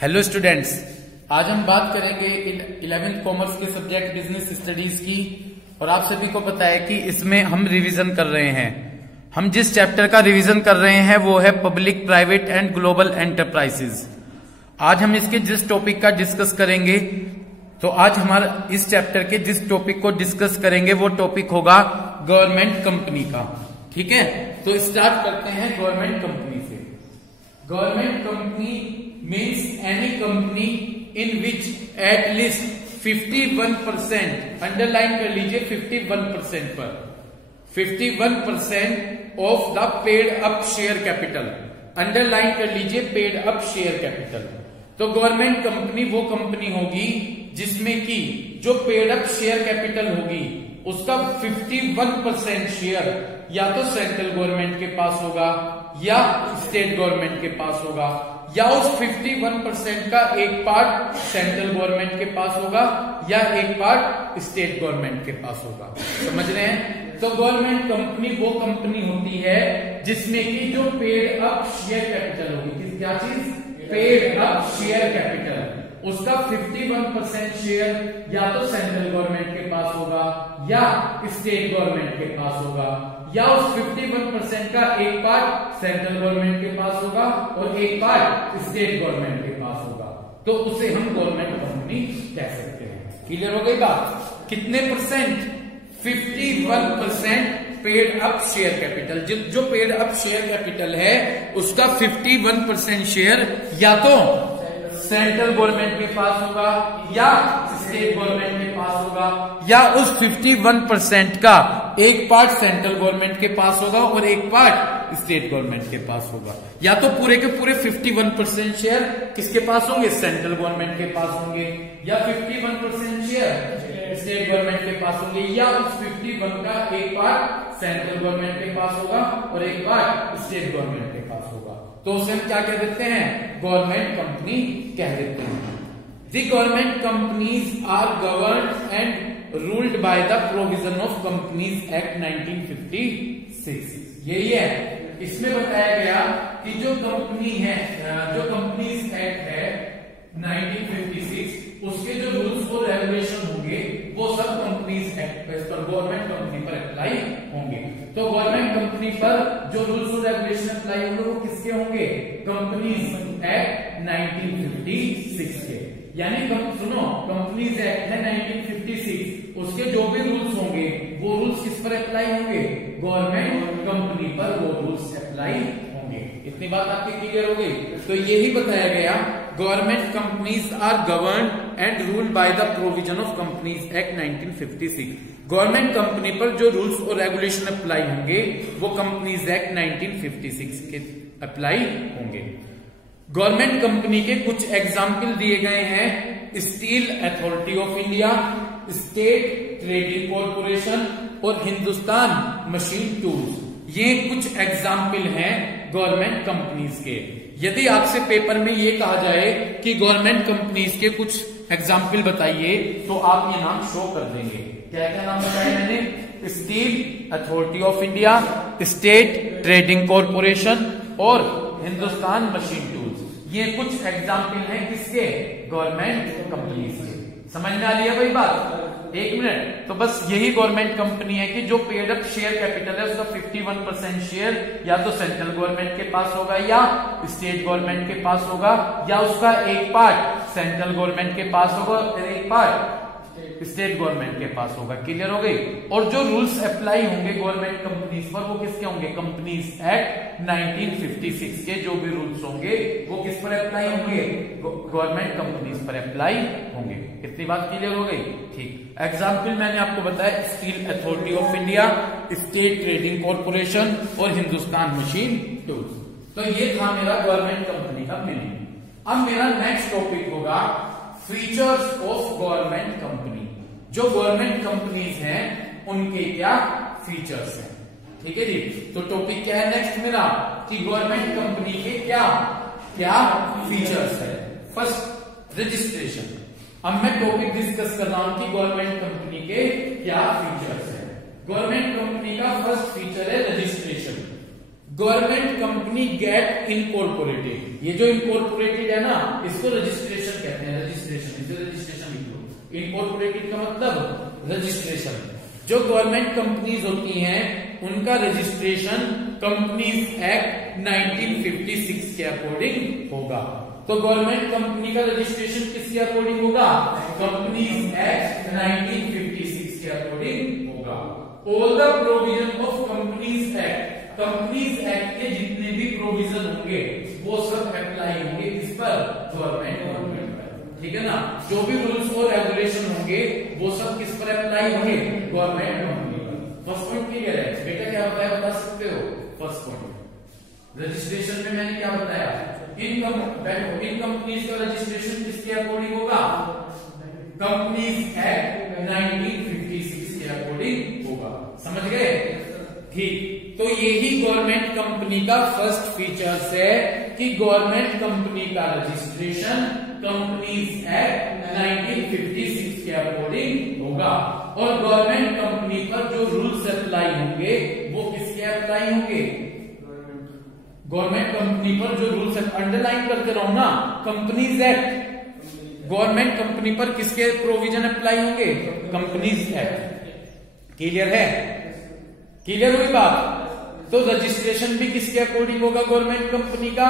Hello students, आज हम बात करेंगे 11th कॉमर्स के सब्जेक्ट बिजनेस स्टडीज की। और आप सभी को पता है कि इसमें हम रिवीजन कर रहे हैं। हम जिस चैप्टर का रिवीजन कर रहे हैं वो है public, private and global enterprises. आज हम इसके जिस टॉपिक का डिस्कस करेंगे, तो आज हमारा इस चैप्टर के जिस टॉपिक को डिस्कस करेंगे वो टॉपिक होगा गवर्नमेंट कंपनी का। ठीक है, तो स्टार्ट करते हैं गवर्नमेंट कंपनी से। Government company means any company in which at least 51%, underline कर लीजिए 51% पर 51% of the paid up share capital, underline कर लीजिए पेड अप शेयर कैपिटल। तो गवर्नमेंट कंपनी वो कंपनी होगी जिसमें कि जो पेड अप शेयर कैपिटल होगी उसका 51% शेयर या तो सेंट्रल गवर्नमेंट के पास होगा या स्टेट गवर्नमेंट के पास होगा, या उस 51% का एक पार्ट सेंट्रल गवर्नमेंट के पास होगा या एक पार्ट स्टेट गवर्नमेंट के पास होगा। समझ रहे हैं? तो गवर्नमेंट कंपनी वो कंपनी होती है जिसमें कि जो पेड अप शेयर कैपिटल होगी, क्या चीज? पेड अप शेयर कैपिटल, उसका 51% शेयर या तो सेंट्रल गवर्नमेंट के पास होगा या स्टेट गवर्नमेंट के पास होगा, या उस 51% का एक पार्ट सेंट्रल गवर्नमेंट के पास होगा और एक पार्ट स्टेट गवर्नमेंट के पास होगा। तो उसे हम गवर्नमेंट कंपनी कह सकते हैं। क्लियर हो गई बात? कितने percent? 51% paid up share capital. जो पेड अप शेयर कैपिटल है उसका 51% शेयर या तो सेंट्रल गवर्नमेंट के पास होगा या स्टेट गवर्नमेंट के पास होगा, या उस 51% का एक पार्ट सेंट्रल गवर्नमेंट के पास होगा और एक पार्ट स्टेट गवर्नमेंट के पास होगा। या तो पूरे के पूरे 51% शेयर किसके पास होंगे? सेंट्रल गवर्नमेंट के पास होंगे, या 51% शेयर स्टेट गवर्नमेंट के पास होंगे, या उस 51 का एक पार्ट सेंट्रल गवर्नमेंट के पास होगा और एक पार्ट स्टेट गवर्नमेंट के पास होगा। तो उसे हम क्या कह देते हैं? गवर्नमेंट कंपनी कह देते हैं। The government companies are governed and ruled by the provision of companies act 1956। यही है, इसमें बताया गया कि जो कंपनी है, जो कंपनीज एक्ट है 1956, उसके जो रूल्स और रेगुलेशन होंगे वो सब कंपनीज एक्ट पर, गवर्नमेंट कंपनी पर अप्लाई होंगे। तो गवर्नमेंट कंपनी पर जो रूल्स और रेगुलेशन अप्लाई होंगे वो किसके होंगे? कंपनीज एक्ट 1956 के। यानी सुनो, कंपनीज एक्ट है 1956, उसके जो भी रूल्स होंगे वो रूल्स किस पर अप्लाई होंगे? गवर्नमेंट कंपनी पर वो रूल्स अप्लाई होंगे। इतनी बात आपकी क्लियर हो गई? तो यही बताया गया, government companies are governed and ruled by the provision of companies act 1956। Government company पर जो रूल्स और रेगुलेशन अप्लाई होंगे वो कंपनीज एक्ट 1956 के अप्लाई होंगे। गवर्नमेंट कंपनी के कुछ एग्जाम्पल दिए गए हैं: steel authority of India, state trading corporation और हिंदुस्तान मशीन टूल्स। ये कुछ एग्जाम्पल हैं गवर्नमेंट कंपनीज के। यदि आपसे पेपर में ये कहा जाए कि गवर्नमेंट कंपनीज के कुछ एग्जाम्पल बताइए, तो आप ये नाम शो कर देंगे। क्या क्या नाम बताया मैंने? Steel authority of India, state trading corporation और हिंदुस्तान मशीन टूल्स। ये कुछ एग्जाम्पल हैं किसके? गवर्नमेंट कंपनीज के। समझ में आ रही है भाई बात? एक मिनट। तो बस यही गवर्नमेंट कंपनी है कि जो पेड अप शेयर कैपिटल है उसका 51% शेयर या तो सेंट्रल गवर्नमेंट के पास होगा या स्टेट गवर्नमेंट के पास होगा, या उसका एक पार्ट सेंट्रल गवर्नमेंट के पास होगा और एक पार्ट स्टेट गवर्नमेंट के पास होगा। क्लियर हो गई? और जो रूल्स अप्लाई होंगे गवर्नमेंट कंपनीज पर वो किसके होंगे? कंपनीज एक्ट 1956 के जो भी रूल्स होंगे वो किस पर अप्लाई होंगे? गवर्नमेंट कंपनीज पर अप्लाई होंगे। इतनी बात क्लियर हो गई? ठीक। एग्जाम्पल मैंने आपको बताया, steel authority of India, state trading corporation और हिंदुस्तान मशीन टूल्स। तो ये था मेरा गवर्नमेंट कंपनी का मीनिंग। अब मेरा नेक्स्ट टॉपिक होगा फीचर्स ऑफ गवर्नमेंट कंपनी। जो गवर्नमेंट कंपनीज हैं उनके क्या फीचर्स हैं। ठीक है जी? तो टॉपिक क्या है नेक्स्ट मेरा? कि गवर्नमेंट कंपनी के क्या क्या फीचर्स है। First, registration. अब मैं टॉपिक डिस्कस कर रहा हूं कि गवर्नमेंट कंपनी के क्या फीचर्स हैं। गवर्नमेंट कंपनी का फर्स्ट फीचर है registration. Government company get incorporated, ये जो इनकॉर्पोरेटेड है ना इसको रजिस्ट्रेशन कहते हैं, रजिस्ट्रेशन, इसे रजिस्ट्रेशन लिख लो। इनकॉर्पोरेटेड का मतलब रजिस्ट्रेशन। जो गवर्नमेंट कंपनीज होती हैं उनका रजिस्ट्रेशन कंपनीज एक्ट 1956 के अकॉर्डिंग होगा। तो गवर्नमेंट कंपनी का रजिस्ट्रेशन किसके अकॉर्डिंग होगा? कंपनीज एक्ट 1956 के अकॉर्डिंग होगा। All the provision of companies act, companies act के जितने भी प्रोविजन होंगे वो सब अप्लाई होंगे इस पर, गवर्नमेंट कंपनी पर, ठीक है ना। जो भी रूल्स और रेगुलेशन होंगे वो सब किस पर अप्लाई होंगे? गवर्नमेंट कंपनी पर। फर्स्ट पॉइंट क्लियर है बेटा? क्या बताया बता सकते हो? फर्स्ट पॉइंट रजिस्ट्रेशन में मैंने क्या बताया? इन कंपनीज का रजिस्ट्रेशन किसके अकॉर्डिंग होगा? कंपनीज एक्ट 1956 के अकॉर्डिंग होगा। समझ गए? ठीक। तो यही गवर्नमेंट कंपनी का फर्स्ट फीचर्स है कि गवर्नमेंट कंपनी का रजिस्ट्रेशन कंपनीज एक्ट 1956 के अकॉर्डिंग होगा। और गवर्नमेंट कंपनी पर जो रूल्स अप्लाई होंगे वो किसके अप्लाई होंगे? गवर्नमेंट कंपनी पर जो रूल्स अंडरलाइन करते रहो ना, कंपनीज एक्ट, गवर्नमेंट कंपनी पर किसके प्रोविजन अप्लाई होंगे? Companies act. क्लियर है? क्लियर हुई बात? तो रजिस्ट्रेशन भी किसके अकॉर्डिंग होगा? गवर्नमेंट कंपनी का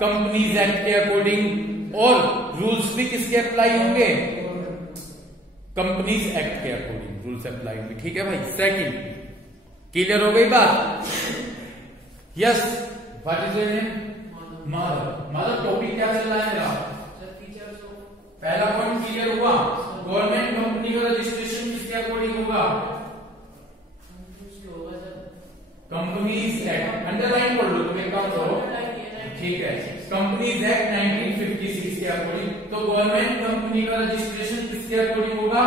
कंपनीज एक्ट के अकॉर्डिंग। और रूल्स भी किसके अप्लाई होंगे? कंपनीज एक्ट के अकॉर्डिंग रूल्स अप्लाई होंगे। ठीक है भाई? सेकंड, क्लियर हो गई बात? Yes. What is your name? Madhav. Madhav topic क्या चल रहा है मेरा? पहला पॉइंट क्लियर हुआ। गवर्नमेंट कंपनी का रजिस्ट्रेशन किसके अकॉर्डिंग होगा? Companies act. अंडरलाइन कर लो, तुम एक काम करो, ठीक है। कंपनीज एक्ट 1956 के अकॉर्डिंग। तो गवर्नमेंट कंपनी का रजिस्ट्रेशन किसके अकॉर्डिंग होगा?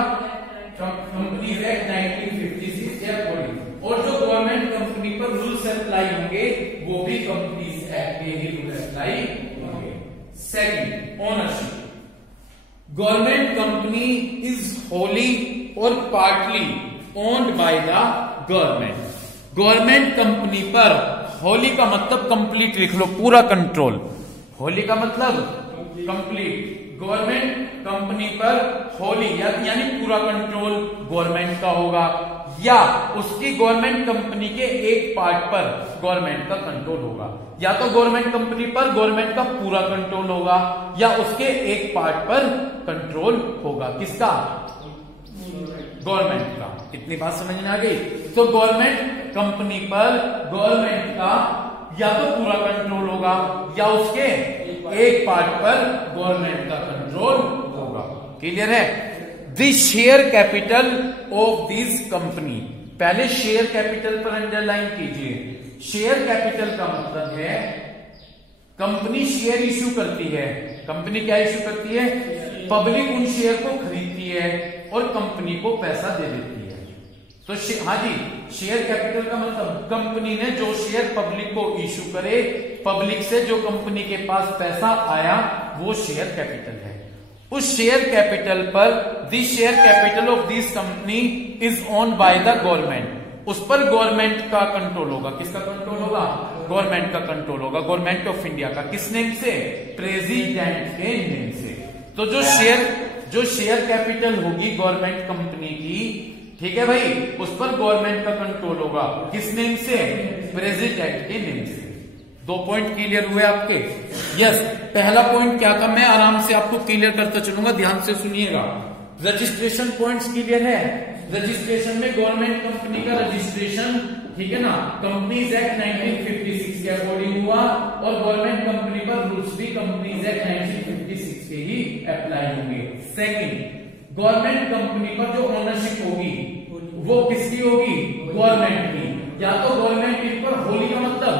कंपनीज एक्ट 1956 के अकॉर्डिंग। और जो गवर्नमेंट कंपनी पर रूल्स अप्लाई होंगे वो भी कंपनीज एक्ट के ही रूल अप्लाई होंगे। Second, ownership. Government company is wholly और partly owned by the government. Government company पर होली का मतलब कंप्लीट लिख लो, पूरा कंट्रोल। होली का मतलब कंप्लीट। गवर्नमेंट कंपनी पर होली यानी पूरा कंट्रोल गवर्नमेंट का होगा, या उसकी गवर्नमेंट कंपनी के एक पार्ट पर गवर्नमेंट का कंट्रोल होगा। या तो गवर्नमेंट कंपनी पर गवर्नमेंट का पूरा कंट्रोल होगा या उसके एक पार्ट पर कंट्रोल होगा। किसका? गवर्नमेंट का। इतनी बात समझ में आ गई? तो गवर्नमेंट कंपनी पर गवर्नमेंट का या तो पूरा कंट्रोल होगा या उसके एक पार्ट पर गवर्नमेंट का कंट्रोल होगा। क्लियर है? The share capital of this company. पहले शेयर कैपिटल पर अंडरलाइन कीजिए। शेयर कैपिटल का मतलब है कंपनी शेयर इश्यू करती है। कंपनी क्या इश्यू करती है? पब्लिक उन शेयर को खरीदती है और कंपनी को पैसा दे देती है। तो हाँ जी, शेयर कैपिटल का मतलब कंपनी ने जो शेयर पब्लिक को इश्यू करे, पब्लिक से जो कंपनी के पास पैसा आया वो शेयर कैपिटल है। उस शेयर कैपिटल पर the share capital of this company is owned by the government. उस पर गवर्नमेंट का कंट्रोल होगा। किसका कंट्रोल होगा? गवर्नमेंट का कंट्रोल होगा। गवर्नमेंट ऑफ इंडिया का। किस नेम से? प्रेसिडेंट के नेम से। तो जो शेयर कैपिटल होगी गवर्नमेंट कंपनी की, ठीक है भाई, उस पर गवर्नमेंट का कंट्रोल होगा। किस नेम से? प्रेसिडेंट के नेम से। 2 पॉइंट क्लियर हुए आपके? यस। पहला पॉइंट क्या था मैं आराम से आपको क्लियर करता चलूंगा, ध्यान से सुनिएगा। रजिस्ट्रेशन पॉइंट्स क्लियर है? रजिस्ट्रेशन में गवर्नमेंट कंपनी का रजिस्ट्रेशन, ठीक है ना, कंपनीज एक्ट 1956 के अकॉर्डिंग हुआ और गवर्नमेंट कंपनी पर रूल्स भी कंपनीज एक्ट 1956 के ही अप्लाई होंगे। सेकंड, गवर्नमेंट कंपनी पर जो ओनरशिप होगी वो किसकी होगी? गवर्नमेंट की। या तो गवर्नमेंट इन पर होली का मतलब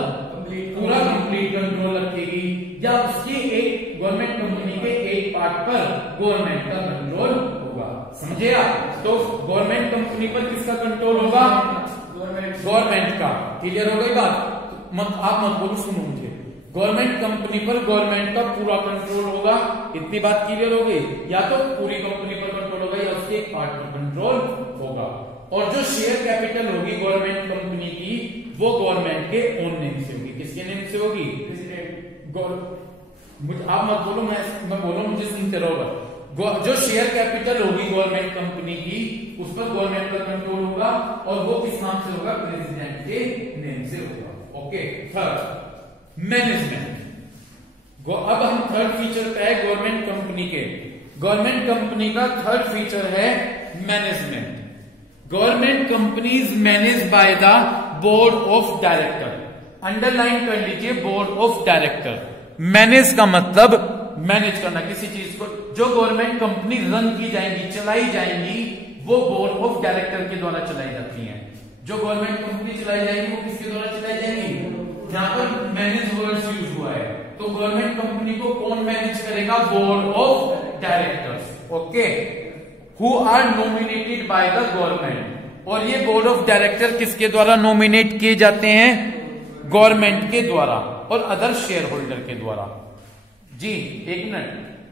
पूरा कंप्लीट कंट्रोल रखेगी, या उसकी एक गवर्नमेंट कंपनी के एक पार्ट पर गवर्नमेंट का कंट्रोल होगा। समझे आप? तो गवर्नमेंट कंपनी पर किसका कंट्रोल होगा? गवर्नमेंट का। क्लियर हो गई बात? आप मत बोलो, सुनो मुझे। गवर्नमेंट कंपनी पर गवर्नमेंट का पूरा कंट्रोल होगा। इतनी बात क्लियर हो गई? या तो पूरी कंपनी पर कंट्रोल होगा या उसके एक पार्ट पर कंट्रोल होगा। और जो शेयर कैपिटल होगी गवर्नमेंट कंपनी की वो गवर्नमेंट के ओन नेम से होगी। किसके नेम से होगी? आप मत बोलो, मैं बोलो, मुझे सुनते रहो। जो शेयर कैपिटल होगी गवर्नमेंट कंपनी की, उस पर गवर्नमेंट का कंट्रोल होगा और वो किस नाम से होगा? प्रेसिडेंट के नेम से होगा। ओके। Third, management. अब हम थर्ड फीचर पे है गवर्नमेंट कंपनी के। गवर्नमेंट कंपनी का थर्ड फीचर है management. Government company is manage by the board of director. Underline कर लीजिए, बोर्ड ऑफ डायरेक्टर। मैनेज का मतलब मैनेज करना किसी चीज को। जो गवर्नमेंट कंपनी रन की जाएंगी, चलाई जाएंगी, वो बोर्ड ऑफ डायरेक्टर के द्वारा चलाई जाती हैं। जो गवर्नमेंट कंपनी चलाई जाएगी वो किसके द्वारा चलाई जाएंगी? जहां पर मैनेज वर्ड यूज हुआ है, तो गवर्नमेंट कंपनी को कौन मैनेज करेगा? Board of directors. Okay, who are nominated by the government. और ये बोर्ड ऑफ डायरेक्टर किसके द्वारा नॉमिनेट किए जाते हैं? गवर्नमेंट के द्वारा और अदर शेयर होल्डर के द्वारा। जी एक मिनट,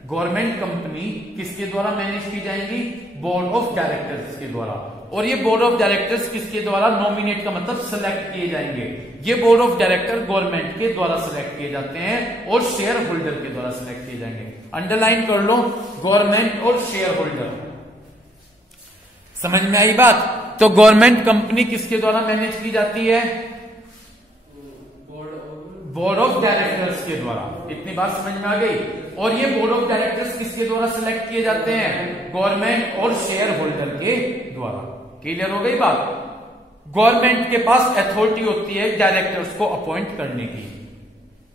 गवर्नमेंट कंपनी किसके द्वारा मैनेज की जाएंगी? बोर्ड ऑफ डायरेक्टर्स के द्वारा। और ये बोर्ड ऑफ डायरेक्टर्स किसके द्वारा? नॉमिनेट का मतलब सिलेक्ट किए जाएंगे। ये बोर्ड ऑफ डायरेक्टर गवर्नमेंट के द्वारा सिलेक्ट किए जाते हैं और शेयर होल्डर के द्वारा सिलेक्ट किए जाएंगे। अंडरलाइन कर लो, गवर्नमेंट और शेयर होल्डर। समझ में आई बात? तो गवर्नमेंट कंपनी किसके द्वारा मैनेज की जाती है? बोर्ड ऑफ डायरेक्टर्स के द्वारा। इतनी बात समझ में आ गई? और ये बोर्ड ऑफ डायरेक्टर्स किसके द्वारा सिलेक्ट किए जाते हैं? गवर्नमेंट और शेयर होल्डर के द्वारा। क्लियर हो गई बात? गवर्नमेंट के पास अथॉरिटी होती है डायरेक्टर्स को अपॉइंट करने की।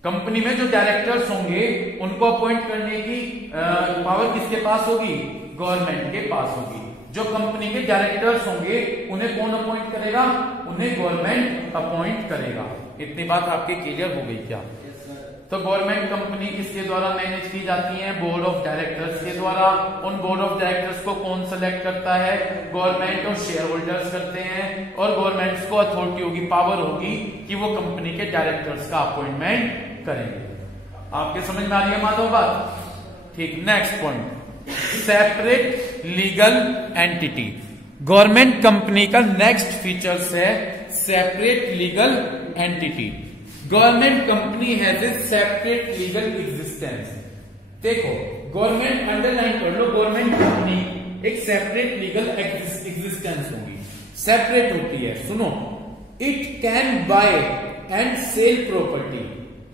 कंपनी में जो डायरेक्टर्स होंगे उनको अपॉइंट करने की पावर किसके पास होगी? गवर्नमेंट के पास होगी। जो कंपनी के डायरेक्टर्स होंगे उन्हें कौन अपॉइंट करेगा? उन्हें गवर्नमेंट अपॉइंट करेगा। इतनी बात आपकी क्लियर हो गई क्या? तो गवर्नमेंट कंपनी किसके द्वारा मैनेज की जाती है? बोर्ड ऑफ डायरेक्टर्स के द्वारा। उन बोर्ड ऑफ डायरेक्टर्स को कौन सेलेक्ट करता है? गवर्नमेंट और शेयर होल्डर्स करते हैं। और गवर्नमेंट को अथॉरिटी होगी, पावर होगी कि वो कंपनी के डायरेक्टर्स का अपॉइंटमेंट करेंगे। आपके समझ में आ रही है माधव बात? ठीक। Next point, separate legal entity. Government company का नेक्स्ट फीचर्स है separate legal entity. Government company has a separate legal existence. देखो, गवर्नमेंट अंडरलाइन कर लो, गवर्नमेंट कंपनी एक सेपरेट लीगल एग्जिस्टेंस होगी, सेपरेट होती है। सुनो, it can buy and sell property.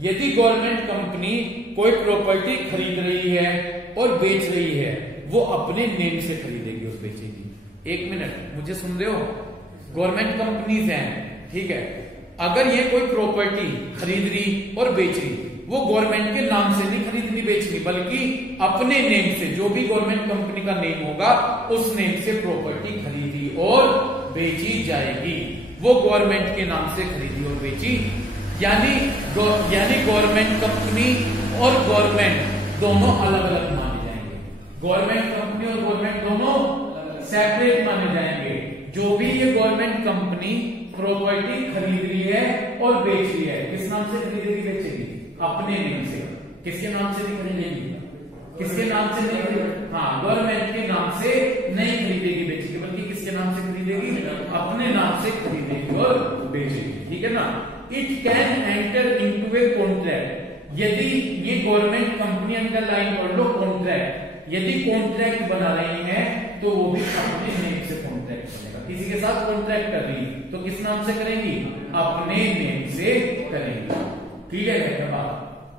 यदि गवर्नमेंट कंपनी कोई प्रॉपर्टी खरीद रही है और बेच रही है, वो अपने नेम से खरीदेगी और बेचेगी। एक मिनट, मुझे सुन रहे हो? गवर्नमेंट कंपनीज हैं, ठीक है। अगर ये कोई प्रॉपर्टी खरीद रही और बेच रही, वो गवर्नमेंट के नाम से नहीं खरीदनी बेचनी, बल्कि अपने नेम से, जो भी गवर्नमेंट कंपनी का नेम होगा उस नेम से प्रॉपर्टी खरीदी और बेची जाएगी। वो गवर्नमेंट के नाम से खरीदी और बेची, यानी गवर्नमेंट कंपनी और गवर्नमेंट दोनों अलग अलग माने जाएंगे। गवर्नमेंट कंपनी और गवर्नमेंट दोनों सेपरेट माने जाएंगे। जो भी ये गवर्नमेंट कंपनी प्रॉपर्टी खरीद रही है और बेच रही है, किस नाम से खरीदेगी बेचेगी? अपने नेम से। किसके नाम से नहीं खरीदेगी? किसके नाम से नहीं खरीदेगी? हाँ, गवर्नमेंट के नाम से नहीं खरीदेगी बेचेगी, बल्कि किसके नाम से खरीदेगी? अपने नाम से खरीदेगी और बेचेगी। ठीक है ना? It can enter into a contract. यदि ये गवर्नमेंट कंपनी अंडरलाइन कर लो कॉन्ट्रैक्ट, यदि कॉन्ट्रैक्ट बना रही है तो वो भी अपने नेम से कॉन्ट्रैक्ट बनेगा। किसी के साथ कॉन्ट्रैक्ट कर रही तो किस नाम से करेंगी? अपने नेम से करेंगी। क्लियर है बात?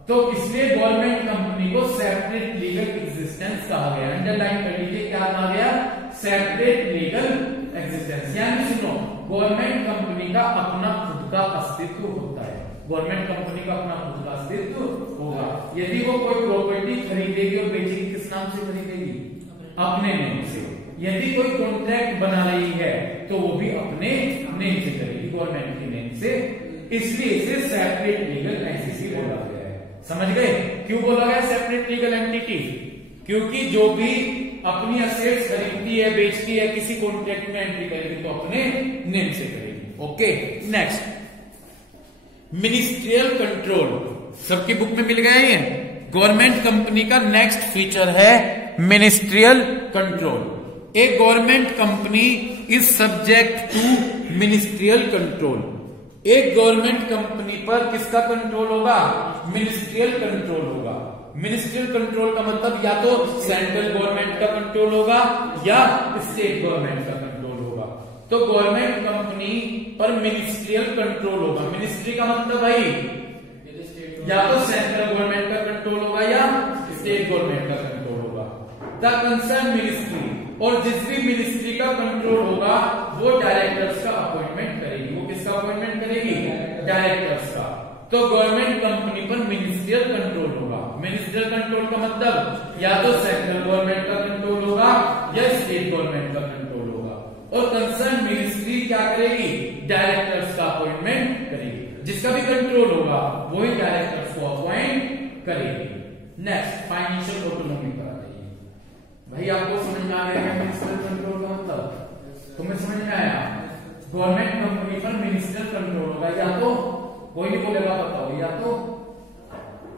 तो इसलिए गवर्नमेंट कंपनी को सेपरेट लीगल एग्जिस्टेंस कहा गया। अंडरलाइन कर लीजिए, क्या कहा गया? Separate legal existence. यानी सुनो, गवर्नमेंट कंपनी का अपना खुद का अस्तित्व होता है। गवर्नमेंट कंपनी का अपना खुद का अस्तित्व होगा। यदि वो कोई प्रॉपर्टी खरीदेगी और बेचेगी, किस नाम से खरीदेगी? अपने नेम से। यदि कोई कॉन्ट्रैक्ट बना रही है तो वो भी अपने नेम से करेगी, गवर्नमेंट के नेम से। इसलिए इसे सेपरेट लीगल एंटिटी बोला गया है। समझ गए क्यों बोला गया सेपरेट लीगल एंटिटी? क्योंकि जो भी अपनी असेट्स खरीदती है, बेचती है, किसी कॉन्ट्रैक्ट में एंट्री करेगी तो अपने नेम से करेगी। ओके। Next, ministerial control. सबकी बुक में मिल गया ये। गवर्नमेंट कंपनी का नेक्स्ट फीचर है ministerial control. A government company is subject to ministerial control. एक गवर्नमेंट कंपनी पर किसका कंट्रोल होगा? मिनिस्ट्रियल कंट्रोल होगा। मिनिस्ट्रियल कंट्रोल का मतलब या तो सेंट्रल गवर्नमेंट का कंट्रोल होगा या स्टेट गवर्नमेंट का कंट्रोल होगा। तो गवर्नमेंट कंपनी पर मिनिस्ट्रियल कंट्रोल होगा। मिनिस्ट्री का मतलब भाई या तो सेंट्रल गवर्नमेंट का कंट्रोल होगा या स्टेट गवर्नमेंट का कंट्रोल होगा। द कंसर्न मिनिस्ट्री, और जिस भी मिनिस्ट्री का कंट्रोल होगा वो डायरेक्टर्स का अपॉइंटमेंट करेगी। वो किसका अपॉइंटमेंट करेगी? डायरेक्टर्स का। तो गवर्नमेंट कंपनी पर मिनिस्ट्रियल कंट्रोल होगा। मिनिस्ट्रियल कंट्रोल का मतलब या तो सेंट्रल गवर्नमेंट का कंट्रोल होगा या स्टेट गवर्नमेंट का कंट्रोल होगा। और कंसर्न मिनिस्ट्री क्या करेगी? डायरेक्टर्स का अपॉइंटमेंट करेगी। जिसका भी कंट्रोल होगा वही डायरेक्टर्स को अपॉइंट करेगी। नेक्स्ट, फाइनेंशियल ऑटोनॉमी पर आ जाइए। भाई आपको समझ में आ गया मिनिस्ट्रियल कंट्रोल का मतलब? तुम्हें समझ में आया? गवर्नमेंट कंपनी पर मिनिस्ट्रियल कंट्रोल होगा, या तो कोई नहीं बोलेगा बताओ, या तो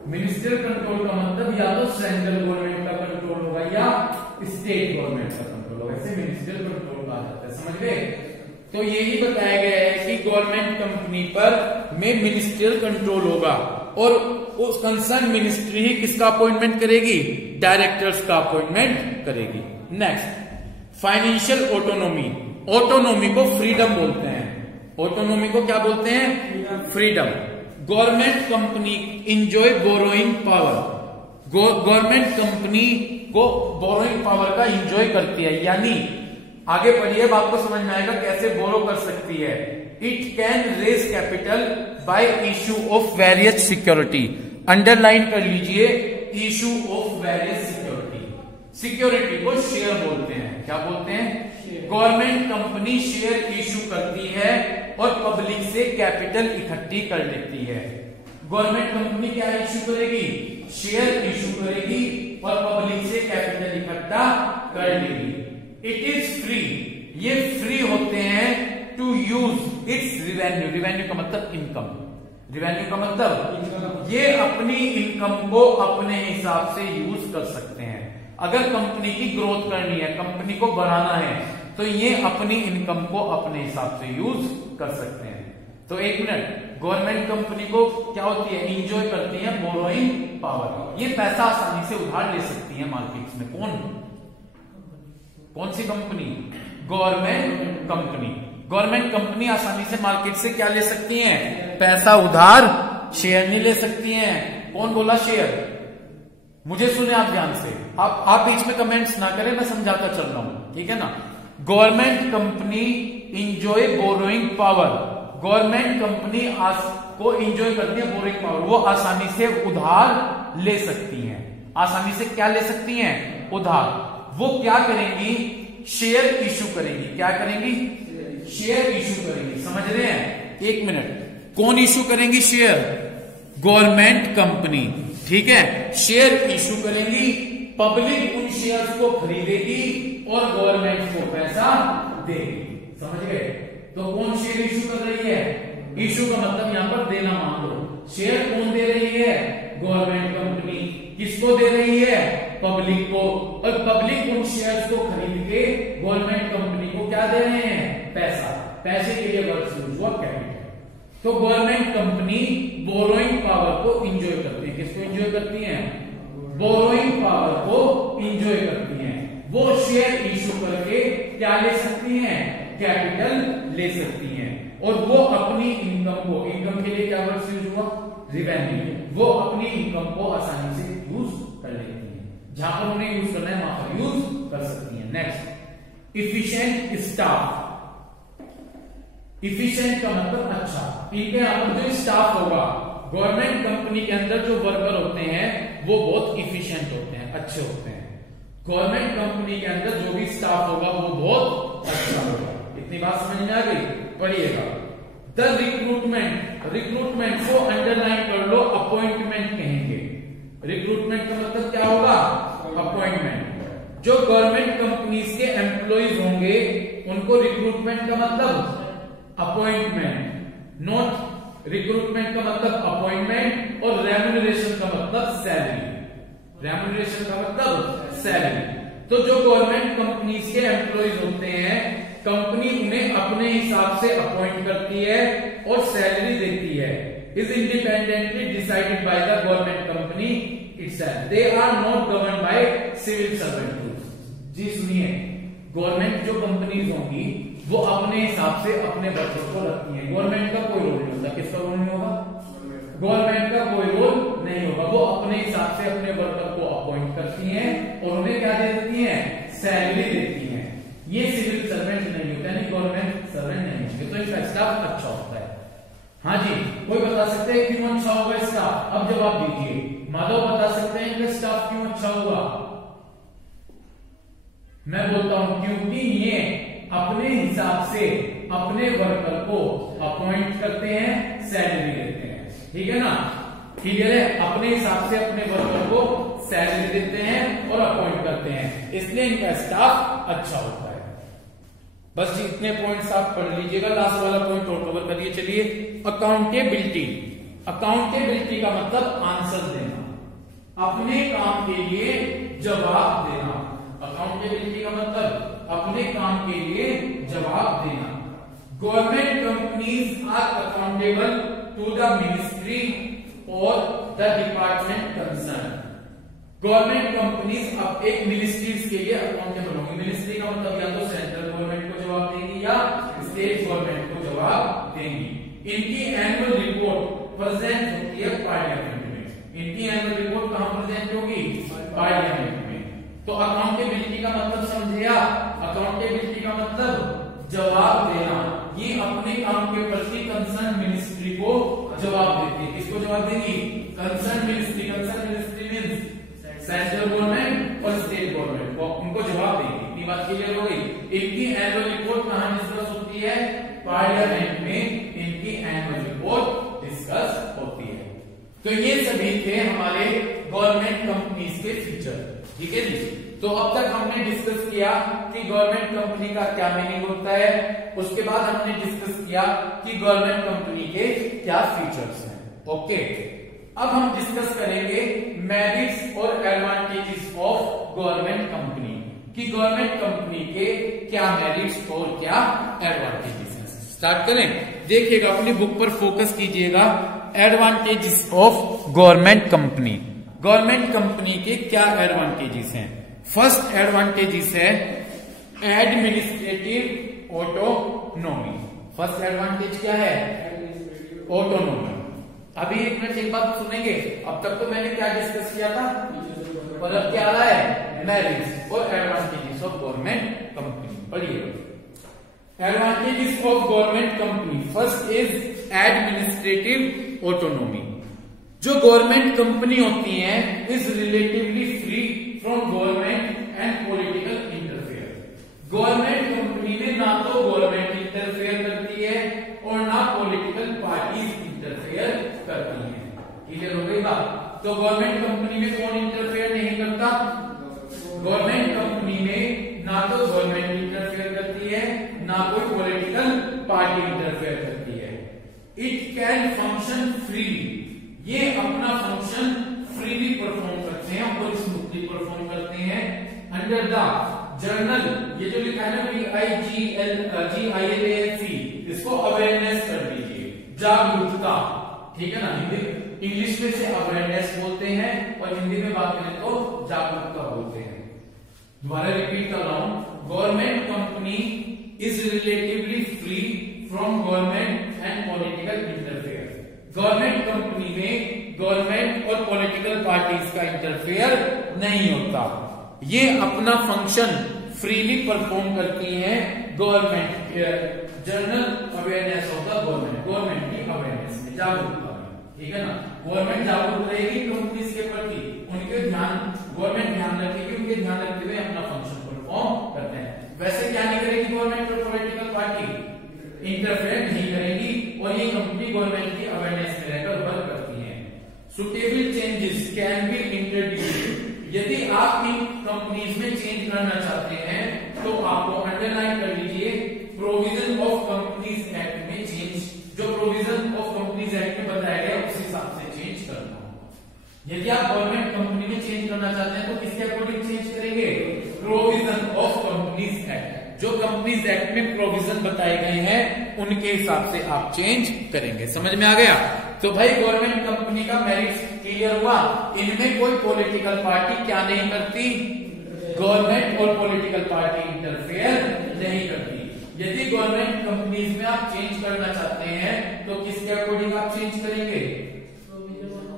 मिनिस्ट्रियल कंट्रोल का मतलब या तो सेंट्रल गवर्नमेंट का कंट्रोल होगा या स्टेट गवर्नमेंट का कंट्रोल होगा। इसे मिनिस्ट्रियल कंट्रोल कहा जाता है। समझ गए? तो यही बताया गया है कि गवर्नमेंट कंपनी पर में मिनिस्ट्रियल कंट्रोल होगा और उस कंसर्न मिनिस्ट्री ही किसका अपॉइंटमेंट करेगी? डायरेक्टर्स का अपॉइंटमेंट करेगी। Next, financial autonomy. ऑटोनॉमी को फ्रीडम बोलते हैं। ऑटोनॉमी को क्या बोलते हैं? Freedom. Government company enjoy borrowing power. Government company को बोरोइंग पावर का इंजॉय करती है, यानी आगे पढ़िए अब आपको समझ में आएगा कैसे बोरो कर सकती है। It can raise capital by issue of various security. Underline कर लीजिए, issue of various security. Security को शेयर बोलते हैं। क्या बोलते हैं? गवर्नमेंट कंपनी शेयर इश्यू करती है और पब्लिक से कैपिटल इकट्ठी कर लेती है। गवर्नमेंट कंपनी क्या इश्यू करेगी? शेयर इश्यू करेगी और पब्लिक से कैपिटल इकट्ठा कर लेगी। इट इज फ्री, ये फ्री होते हैं to use its revenue. Revenue का मतलब इनकम। रिवेन्यू का मतलब ये अपनी इनकम को अपने हिसाब से यूज कर सकते हैं। अगर कंपनी की ग्रोथ करनी है, कंपनी को बढ़ाना है, तो ये अपनी इनकम को अपने हिसाब से यूज कर सकते हैं। तो एक मिनट, गवर्नमेंट कंपनी को क्या होती है? इंजॉय करती है बोरोइंग पावर। ये पैसा आसानी से उधार ले सकती है मार्केट्स में। कौन सी company? Government company. Government company आसानी से मार्केट से क्या ले सकती हैं? पैसा उधार। शेयर नहीं ले सकती हैं। कौन बोला शेयर? मुझे सुने आप ध्यान से। आप बीच में कमेंट्स ना करें, मैं समझाता चल रहा हूं, ठीक है ना? Government company enjoy borrowing power. Government company को इंजॉय करती है बोरोइंग पावर। वो आसानी से उधार ले सकती हैं। आसानी से क्या ले सकती हैं? उधार। वो क्या करेंगी? शेयर इश्यू करेंगी। क्या करेंगी? शेयर इश्यू करेंगी। समझ रहे हैं? एक मिनट, कौन इश्यू करेंगी शेयर? गवर्नमेंट कंपनी, ठीक है। शेयर इश्यू करेंगी, पब्लिक उन शेयर्स को खरीदेगी और गवर्नमेंट को पैसा देगी। समझ गए? तो कौन शेयर इश्यू कर रही है? इश्यू का मतलब यहां पर देना मान लो। शेयर कौन दे रही है? Government company. किसको दे रही है? पब्लिक को। और पब्लिक उन शेयर्स को खरीद के गवर्नमेंट कंपनी को क्या दे रहे हैं? पैसा। पैसे के लिए वर्ड यूज हुआ कैपिटल। तो गवर्नमेंट कंपनी बोरोइंग पावर को इंजॉय करती है। किसको इंजॉय करती है? बोरोइंग पावर को इंजॉय करती हैं। वो शेयर इश्यू करके क्या ले सकती हैं? कैपिटल ले सकती हैं। और वो अपनी इनकम को, इनकम के लिए क्या वर्ड यूज हुआ? रिवेन्यू। वो अपनी इनकम को आसानी से यूज कर लेती हैं। जहां पर उन्हें यूज करना है वहां पर यूज कर सकती हैं। Next, efficient staff. इफिशिएंट का मतलब अच्छा। इनके यहां पर जो स्टाफ होगा, गवर्नमेंट कंपनी के अंदर जो वर्कर होते हैं वो बहुत इफिशिएंट होते हैं, अच्छे होते हैं। गवर्नमेंट कंपनी के अंदर जो भी स्टाफ होगा वो बहुत अच्छा होगा। इतनी बात समझ में आ गई? पढ़िएगा। The recruitment. रिक्रूटमेंट को अंडरलाइन कर लो, अपॉइंटमेंट कहेंगे। रिक्रूटमेंट का मतलब क्या होगा? अपॉइंटमेंट। जो गवर्नमेंट कंपनीज के एम्प्लॉइज होंगे उनको रिक्रूटमेंट का मतलब अपॉइंटमेंट। नोट, रिक्रूटमेंट का मतलब अपॉइंटमेंट और रेम्यूनरेशन का मतलब सैलरी। रेम्यूनरेशन का मतलब सैलरी। तो जो गवर्नमेंट कंपनीज के एम्प्लॉइज होते हैं कंपनी उन्हें अपने हिसाब से अपॉइंट करती है और सैलरी देती है। Is independently decided by the government company itself. They are not govern by civil servant rules. जी सुनिए, गवर्नमेंट जो कंपनीज होंगी वो अपने हिसाब से अपने वर्कर को रखती है। गवर्नमेंट का कोई रोल नहीं होता। किसका रोल नहीं होगा? गवर्नमेंट का कोई रोल नहीं होगा। वो अपने हिसाब से अपने वर्कर को अपॉइंट करती हैं और उन्हें क्या दे देती हैं? सैलरी देती हैं। ये सिविल सर्वेंट नहीं होता, यानी गवर्नमेंट सर्वेंट नहीं होते, तो इसका स्टाफ अच्छा होता है। हाँ जी, कोई बता सकते हैं क्यों अच्छा होगा स्टाफ? अब जवाब दीजिए। माधव बता सकते हैं कि स्टाफ क्यों अच्छा होगा? मैं बोलता हूं क्योंकि ये अपने हिसाब से अपने वर्कर को अपॉइंट करते हैं, सैलरी देते हैं। ठीक है ना? क्लियर है? अपने हिसाब से अपने वर्कर को सैलरी देते हैं और अपॉइंट करते हैं, इसलिए इनका स्टाफ अच्छा होता है। बस जी इतने पॉइंट्स आप पढ़ लीजिएगा। लास्ट वाला पॉइंट और कवर करिए। चलिए, अकाउंटेबिलिटी। अकाउंटेबिलिटी का मतलब आंसर देना, अपने काम के लिए जवाब देना। अकाउंटेबिलिटी का मतलब अपने काम के लिए जवाब देना। Government companies are accountable to the ministry और the department concern. Government companies अब एक मिनिस्ट्रीज के लिए अकाउंटेबल होंगी। मिनिस्ट्री का मतलब या तो सेंट्रल गवर्नमेंट को जवाब देंगी या स्टेट गवर्नमेंट को जवाब देंगी। इनकी एनुअल रिपोर्ट प्रेजेंट होती है पार्लियामेंट में। इनकी एनुअल रिपोर्ट कहां प्रेजेंट होगी? पार्लियामेंट में। तो अकाउंटेबिलिटी का मतलब समझे आप? अकाउंटेबिलिटी का मतलब जवाब देना। ये अपने काम के प्रति कंसर्न मिनिस्ट्री को जवाब देती है। किसको जवाब देगी? Concern ministry. Concern ministry means central government और स्टेट गवर्नमेंट को, उनको जवाब देगी। इतनी बात क्लियर हो गई? इनकी एनुअल रिपोर्ट कहां डिस्कस होती है? पार्लियामेंट में इनकी एनुअल रिपोर्ट डिस्कस होती है। तो ये सभी थे हमारे गवर्नमेंट कंपनीज के फीचर। ठीक है जी। तो अब तक हमने डिस्कस किया कि गवर्नमेंट कंपनी का क्या मीनिंग होता है। उसके बाद हमने डिस्कस किया कि गवर्नमेंट कंपनी के क्या फीचर्स हैं। ओके, अब हम डिस्कस करेंगे मेरिट्स और एडवांटेजेस ऑफ गवर्नमेंट कंपनी, कि गवर्नमेंट कंपनी के क्या मेरिट्स और क्या एडवांटेजेस हैं। स्टार्ट करें। देखिएगा, अपनी बुक पर फोकस कीजिएगा। Advantages of government company. Government company के क्या एडवांटेजेस हैं? फर्स्ट एडवांटेजेस है एडमिनिस्ट्रेटिव ऑटोनॉमी। फर्स्ट एडवांटेज क्या है? ऑटोनॉमी। अभी एक मिनट एक बात सुनेंगे। अब तक तो मैंने क्या डिस्कस किया था, पर अब क्या आ रहा है? मेरिट्स और एडवांटेजेस ऑफ गवर्नमेंट कंपनी। पढ़िए, advantages of government company. First is administrative autonomy. जो गवर्नमेंट कंपनी होती है is relatively free from government and political interfere. Government company में ना तो गवर्नमेंट इंटरफेयर करती है और ना पॉलिटिकल पार्टीज इंटरफेयर करती हैं। क्लियर हो गई बात? तो गवर्नमेंट कंपनी में कौन इंटरफेयर नहीं करता? गवर्नमेंट कंपनी में ना तो गवर्नमेंट इंटरफेयर करती है ना कोई पॉलिटिकल पार्टी इंटरफेयर करती है। It can function freely. ये अपना फंक्शन फ्रीली परफॉर्म करते हैं और स्मूथली परफॉर्म करते हैं अंडर द जर्नल। ये जो लिखा है ना GILANC, इसको अवेयरनेस कर लीजिए, जागरूकता। ठीक है ना? हिंदी इंग्लिश में से अवेयरनेस बोलते हैं और हिंदी में बात करें तो जागरूकता बोलते हैं। दोबारा रिपीट कर रहा हूं, government company is relatively free from government and political interfere. Government company में गवर्नमेंट और पॉलिटिकल पार्टीज का इंटरफेयर नहीं होता। ये अपना फंक्शन फ्रीली परफॉर्म करती हैं। Government general awareness of the government, government की अवेयरनेस में, जागरूकता में। ठीक है ना? गवर्नमेंट जागरूक रहेगी कंपनीज के प्रति, उनके ध्यान गवर्नमेंट ध्यान रखेगी, उनके ध्यान रखते हुए अपना फंक्शन परफॉर्म करते हैं। वैसे क्या नहीं करेगी गवर्नमेंट और पॉलिटिकल पार्टी? इंटरफेयर नहीं करेगी और ये कंपनी गवर्नमेंट की अवेयरनेस में रहकर वर्क करती है। Suitable changes can be introduced. यदि आप इन कंपनीज में चेंज करना चाहते हैं तो आपको अंडरलाइन कर लीजिए, प्रोविजन ऑफ कंपनीज एक्ट में चेंज। जो प्रोविजन ऑफ कंपनीज एक्ट में बताया गया उस हिसाब से चेंज करना होगा। यदि आप गवर्नमेंट कंपनी में चेंज करना चाहते हैं तो किसके अकॉर्डिंग चेंज करेंगे? Provision of companies act. जो कंपनी कंपनीज एक्ट में प्रोविजन बताए गए हैं उनके हिसाब से आप चेंज करेंगे। समझ में आ गया? तो भाई गवर्नमेंट कंपनी का मेरिट क्लियर हुआ। इनमें कोई पॉलिटिकल पार्टी क्या नहीं करती, गवर्नमेंट और पॉलिटिकल पार्टी इंटरफेयर नहीं करती। यदि गवर्नमेंट कंपनीज में आप चेंज करना चाहते हैं तो किसके अकॉर्डिंग आप चेंज करेंगे,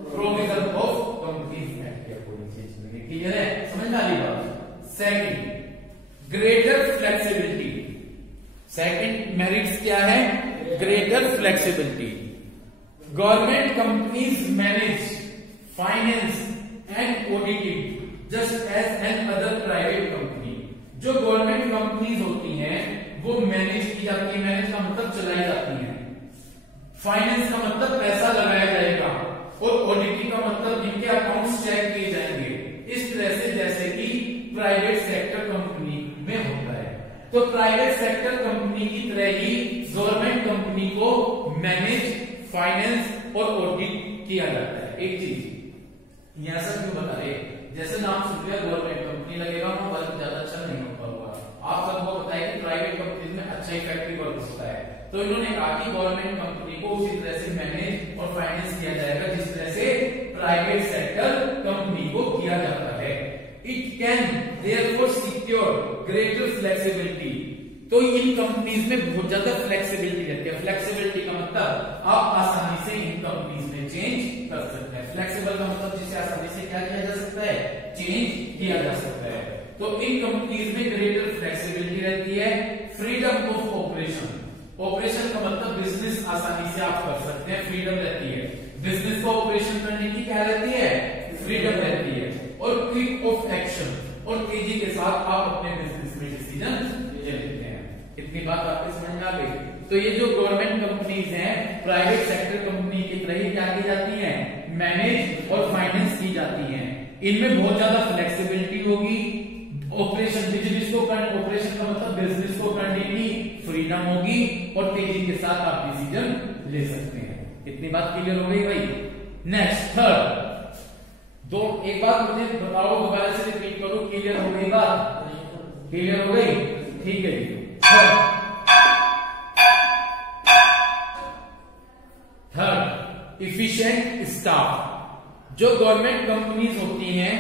प्रोविजन ऑफ कंपनीज एक्ट के अकॉर्डिंग चेंज करेंगे। क्लियर है? समझ में आ रही बात? Second, greater flexibility. Second merits क्या है? Greater flexibility. Government companies manage finance and auditing just as an other private company. जो गवर्नमेंट कंपनीज होती हैं वो मैनेज की जाती है, मैनेज का मतलब चलाई जाती है, फाइनेंस का मतलब पैसा लगाया जाएगा, और ऑडिटिंग का मतलब इनके अकाउंट्स चेक किए जाएंगे, इस तरह से जैसे कि प्राइवेट सेक्टर कंपनी में होता है। तो प्राइवेट सेक्टर कंपनी की तरह ही गवर्नमेंट कंपनी को मैनेज, फाइनेंस और ऑडिट किया जाता है। एक चीज यहां से क्यों बता रहे, जैसे नाम सुन लिया गवर्नमेंट कंपनी लगेगा, वहां वर्क ज्यादा अच्छा नहीं होता होगा। आप सबको पता है कि प्राइवेट कंपनी में अच्छा इफेक्टिव वर्क होता है। तो इन्होंने कहा कि गवर्नमेंट कंपनी को उसी तरह से मैनेज और फाइनेंस किया जाएगा जिस तरह से प्राइवेट सेक्टर कंपनी को किया जाता है। It can therefore secure greater flexibility. तो इन कंपनीज में बहुत ज्यादा फ्लेक्सिबिलिटी रहती है। फ्लेक्सिबिलिटी का मतलब आप आसानी से इन कंपनीज में चेंज कर सकते हैं। फ्लेक्सिबल का मतलब जिसे आसानी से क्या किया जा सकता है, चेंज किया जा सकता है। तो इन कंपनीज में ग्रेटर फ्लेक्सिबिलिटी रहती है। फ्रीडम ऑफ ऑपरेशन, ऑपरेशन का मतलब बिजनेस आसानी से आप कर सकते हैं, फ्रीडम रहती है। बिजनेस को ऑपरेशन करने की क्या रहती है, फ्रीडम रहती है। और क्विक ऑफ एक्शन, और तेजी के साथ आप अपने बिजनेस में डिसीजन ले लेते हैं। इतनी बात आपको समझ में आ गई? तो ये जो गवर्नमेंट कंपनीज हैं प्राइवेट सेक्टर कंपनी की तरह ही क्या की जाती हैं, मैनेज और फाइनेंस की जाती हैं। इनमें बहुत ज्यादा फ्लेक्सिबिलिटी होगी। ऑपरेशन, बिजनेस को ऑपरेशन का मतलब बिजनेस को करने की फ्रीडम होगी, और तेजी के साथ आप डिसीजन ले सकते हैं। इतनी बात क्लियर हो गई भाई? नेक्स्ट थर्ड, दो एक बात मुझे बताओ, दोबारा से रिपीट करो, क्लियर हो गई बात? क्लियर हो गई? ठीक है जी। Third, efficient staff. जो गवर्नमेंट कंपनीज होती हैं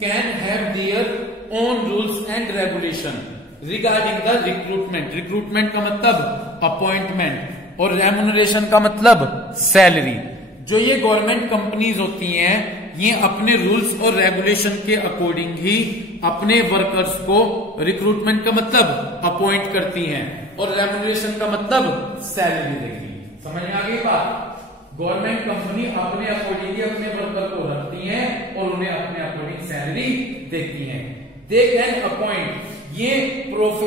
can have their own rules and regulation regarding the recruitment. Recruitment का मतलब अपॉइंटमेंट, और रेम्युनरेशन का मतलब सैलरी। जो ये गवर्नमेंट कंपनीज होती हैं ये अपने रूल्स और रेगुलेशन के अकॉर्डिंग ही अपने वर्कर्स को, रिक्रूटमेंट का मतलब अपॉइंट करती हैं, और रेम्युनरेशन का मतलब सैलरी देगी। समझ में आ गई बात? गवर्नमेंट कंपनी अपने अकॉर्डिंग अपने वर्कर को रखती हैं और उन्हें अपने अकॉर्डिंग सैलरी देती हैं। दे कैन अपॉइंट, ये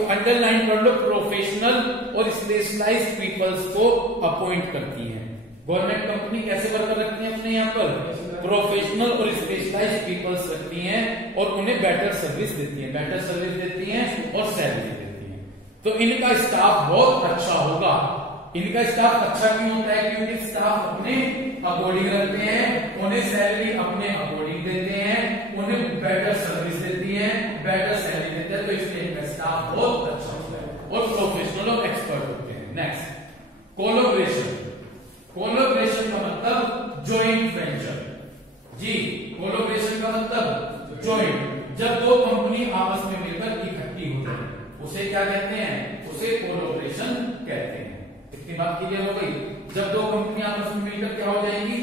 अंडरलाइन कर लो, प्रोफेशनल और स्पेशलाइज्ड पीपल्स को अपॉइंट करती हैं। गवर्नमेंट कंपनी कैसे वर्कर रखती है अपने यहाँ पर, प्रोफेशनल और स्पेशलाइज्ड पीपल्स रखती हैं और उन्हें बेटर सर्विस देती हैं, बेटर सर्विस देती हैं और सैलरी देती हैं। तो इनका स्टाफ बहुत अच्छा होगा। इनका स्टाफ अच्छा क्यों होता है? क्योंकि स्टाफ अपने अकॉर्डिंग रखते हैं, उन्हें सैलरी अपने अकॉर्डिंग देते हैं, उन्हें बेटर सर्विस देती है, बेटर सैलरी देते हैं। तो इसलिए इनका स्टाफ बहुत अच्छा होता है और प्रोफेशनल और एक्सपर्ट होते हैं। Next, collaboration. कोलैबोरेशन का मतलब जॉइंट वेंचर। जी, कोलैबोरेशन का मतलब जॉइंट। जब दो कंपनी आपस में मिलकर इकट्ठी हो जाए उसे क्या कहते हैं? उसे कोलैबोरेशन कहते हैं। इतनी बात क्लियर हो गई? जब दो कंपनी आपस में मिलकर क्या हो जाएंगी,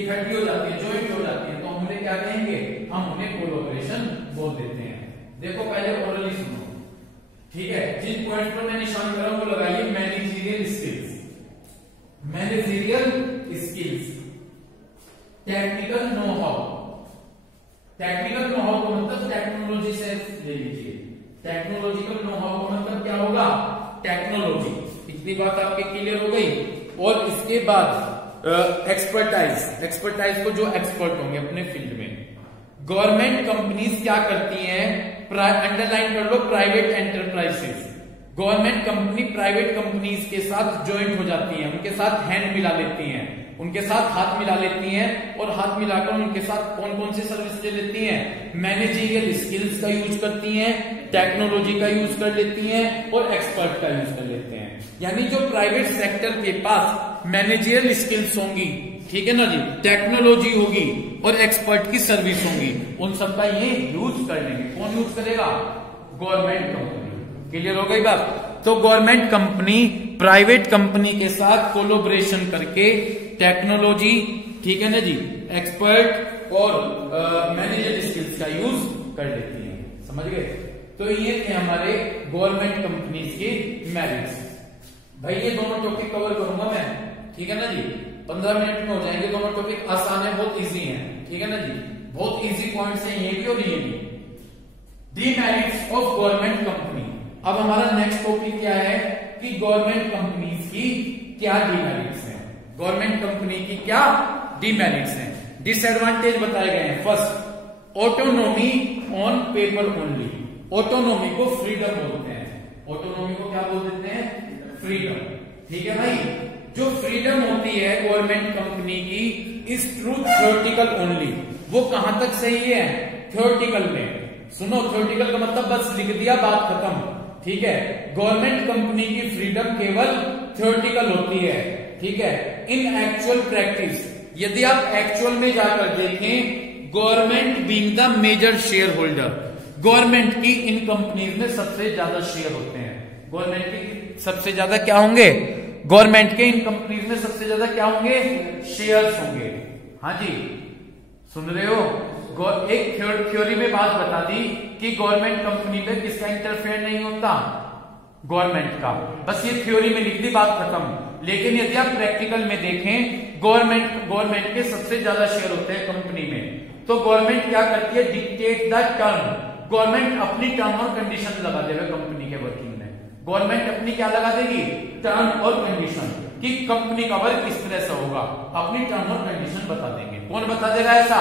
इकट्ठी हो जाती है, जॉइंट हो जाती है, तो हम उन्हें क्या कहेंगे? हम उन्हें कोलैबोरेशन बोल देते हैं। देखो पहले ओरली सुनो, ठीक है? जिन पॉइंट पर मैं निशान कर रहा हूं वो लगाइए। Managerial skills, managerial skills, technical know how. Technical know how का मतलब टेक्नोलॉजी से ले लीजिए। टेक्नोलॉजिकल नो हाउ का मतलब क्या होगा? टेक्नोलॉजी। इतनी बात आपके क्लियर हो गई? और इसके बाद एक्सपर्टाइज। एक्सपर्टाइज को जो एक्सपर्ट होंगे अपने फील्ड में। गवर्नमेंट कंपनीज क्या करती हैं? अंडरलाइन कर लो, private enterprises. Government company private companies के साथ ज्वाइंट हो जाती है, उनके साथ हैंड मिला लेती हैं, उनके साथ हाथ मिला लेती हैं और हाथ मिलाकर उनके साथ कौन कौन सी सर्विस ले लेती हैं, मैनेजरियल स्किल्स का यूज करती हैं, टेक्नोलॉजी का यूज कर लेती हैं और एक्सपर्ट का यूज कर लेते हैं। यानी जो प्राइवेट सेक्टर के पास मैनेजरियल स्किल्स होंगी, ठीक है ना जी, टेक्नोलॉजी होगी और एक्सपर्ट की सर्विस होंगी, उन सबका ये यूज कर लेंगे। कौन यूज करेगा, गवर्नमेंट कंपनी। क्लियर हो गई बात। तो गवर्नमेंट कंपनी प्राइवेट कंपनी के साथ कोलोब्रेशन करके टेक्नोलॉजी, ठीक है ना जी, एक्सपर्ट और मैनेजर स्किल्स का यूज कर लेती है। समझ गए। तो ये थे हमारे गवर्नमेंट कंपनीज के मेरिट्स। भाई ये दोनों टॉपिक कवर करूंगा मैं, ठीक है ना जी, 15 मिनट में हो जाएंगे। दोनों टॉपिक आसान है, बहुत इजी है, ठीक है ना जी, बहुत इजी पॉइंट्स हैं ये भी और ये भी। Demerits of government company. अब हमारा नेक्स्ट टॉपिक क्या है कि गवर्नमेंट कंपनीज की क्या डीमेरिट्स हैं, गवर्नमेंट कंपनी की क्या डीमेरिट्स हैं। डिसएडवांटेज बताए गए हैं। First, autonomy on paper only. Autonomy को फ्रीडम बोलते हैं। ऑटोनॉमी को क्या बोल देते हैं, फ्रीडम। ठीक है भाई, जो फ्रीडम होती है गवर्नमेंट कंपनी की इज ट्रू थ्योरेटिकल ओनली। वो कहां तक सही है, थ्योरेटिकल में। सुनो, थ्योरेटिकल का मतलब बस लिख दिया, बात खत्म। ठीक है, गवर्नमेंट कंपनी की फ्रीडम केवल थ्योरेटिकल होती है। ठीक है, इन एक्चुअल प्रैक्टिस, यदि आप एक्चुअल में जाकर देखें, government being the major shareholder, government की इन कंपनीज में सबसे ज्यादा शेयर होते हैं। गवर्नमेंट की सबसे ज्यादा क्या होंगे, गवर्नमेंट के इन कंपनीज में सबसे ज्यादा क्या होंगे, शेयर्स होंगे। हाँ जी, सुन रहे हो। एक थ्योरी में बात बता दी कि गवर्नमेंट कंपनी में किसका इंटरफेयर नहीं होता, गवर्नमेंट का। बस ये थ्योरी में लिख दी, बात खत्म। लेकिन यदि आप प्रैक्टिकल में देखें, गवर्नमेंट के सबसे ज्यादा शेयर होते हैं कंपनी में। तो गवर्नमेंट क्या करती है, डिक्टेट द टर्म। गवर्नमेंट अपनी टर्म और कंडीशन लगा देगा कंपनी के वर्किंग में। गवर्नमेंट अपनी क्या लगा देगी, टर्म और कंडीशन, कि कंपनी का वर्क किस तरह से होगा, अपनी टर्म और कंडीशन बता देंगे। कौन बता देगा ऐसा,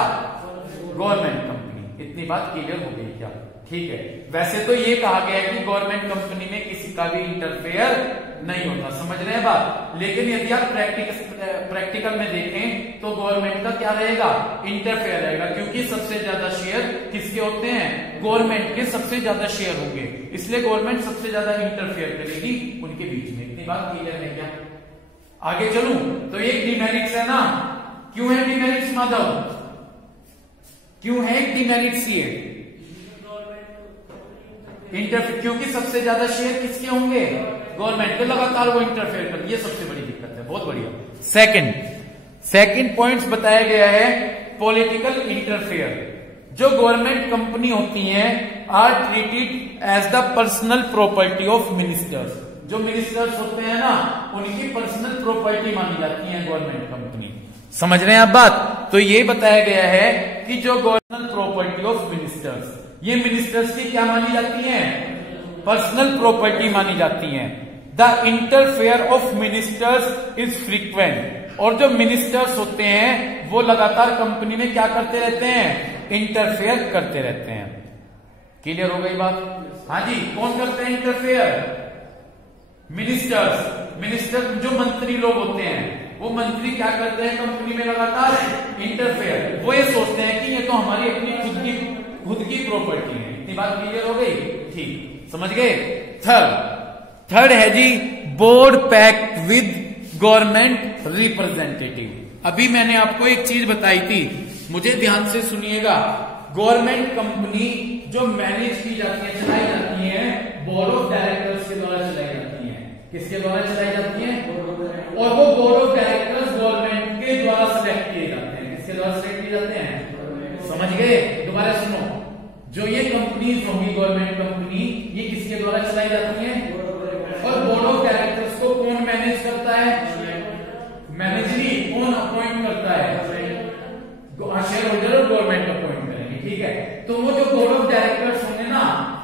गवर्नमेंट कंपनी। इतनी बात क्लियर हो गई क्या, ठीक है। वैसे तो ये कहा गया है कि गवर्नमेंट कंपनी में किसी का भी इंटरफेयर नहीं होता, समझ रहे हैं बात। लेकिन यदि आप प्रैक्टिकल में देखें तो गवर्नमेंट का क्या रहेगा, इंटरफेयर रहेगा, क्योंकि सबसे ज्यादा शेयर किसके होते हैं, गवर्नमेंट के सबसे ज्यादा शेयर होंगे, इसलिए गवर्नमेंट सबसे ज्यादा इंटरफेयर करेगी उनके बीच में। इतनी बात क्लियर है क्या। आगे चलूं तो एक डिमेरिट्स है ना, क्यों है डिमेरिट्स माधव, क्यों है डिमेरिट्स ये, इंटरफेयर, क्योंकि सबसे ज्यादा शेयर किसके होंगे, गवर्नमेंट के, लगातार वो इंटरफेयर कर, ये सबसे बड़ी दिक्कत है। बहुत बढ़िया। सेकंड पॉइंट्स बताया गया है, पॉलिटिकल इंटरफेयर। जो गवर्नमेंट कंपनी होती हैं are treated as the personal property of ministers. जो मिनिस्टर्स होते हैं ना, उनकी पर्सनल प्रॉपर्टी मानी जाती है गवर्नमेंट कंपनी। समझ रहे हैं आप बात। तो ये बताया गया है कि जो गवर्नमेंट प्रॉपर्टी ऑफ मिनिस्टर्स, ये मिनिस्टर्स की क्या मानी जाती हैं, पर्सनल प्रॉपर्टी मानी जाती हैं। The interfere of ministers is frequent. और जो मिनिस्टर्स होते हैं वो लगातार कंपनी में क्या करते रहते हैं, इंटरफेयर करते रहते हैं। क्लियर हो गई बात। हाँ जी, कौन करते हैं इंटरफेयर, मिनिस्टर जो मंत्री लोग होते हैं, वो मंत्री क्या करते हैं कंपनी में लगातार इंटरफेयर। वो ये सोचते हैं कि ये तो हमारी अपनी खुद की प्रॉपर्टी है। इतनी बात क्लियर हो गई, ठीक, समझ गए। थर्ड है जी, board pact with government representative. अभी मैंने आपको एक चीज बताई थी, मुझे ध्यान से सुनिएगा। गवर्नमेंट कंपनी जो मैनेज की जाती है, चलाई जाती है, बोर्ड ऑफ डायरेक्टर्स के द्वारा चलाई जाती है। किसके द्वारा चलाई जाती है, और वो बोर्ड ऑफ डायरेक्टर्स गवर्नमेंट के द्वारा सिलेक्ट किए जाते हैं। किसके द्वारा सिलेक्ट किए जाते हैं, समझ गए। दोबारा सुनो, जो ये कंपनीज होंगी गवर्नमेंट कंपनी, ये किसके द्वारा चलाई जाती है, और बोर्ड ऑफ डायरेक्टर्स को कौन मैनेज करता है, मैनेजरी कौन अपॉइंट करता है, शेयर होल्डर और गवर्नमेंट अपॉइंट करेंगे। ठीक है, तो वो जो बोर्ड ऑफ डायरेक्टर्स होंगे ना,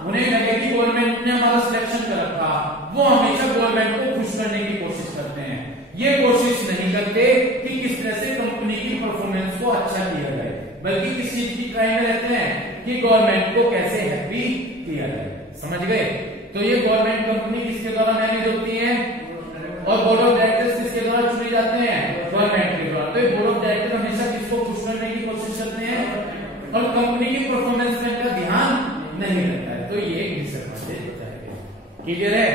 उन्हें लगे कि गवर्नमेंट ने हमारा सिलेक्शन कर रखा, वो हमेशा गवर्नमेंट को खुश करने की कोशिश करते हैं। ये कोशिश नहीं करते कि किस तरह से कंपनी की परफॉर्मेंस को अच्छा किया जाए, बल्कि किस चीज की ट्राई में रहते हैं कि गवर्नमेंट को कैसे हैप्पी किया जाए। समझ गए। तो ये गवर्नमेंट कंपनी किसके द्वारा मैनेज होती है, और बोर्ड ऑफ डायरेक्टर्स किसके द्वारा चुने जाते हैं, गवर्नमेंट के द्वारा। क्लियर है?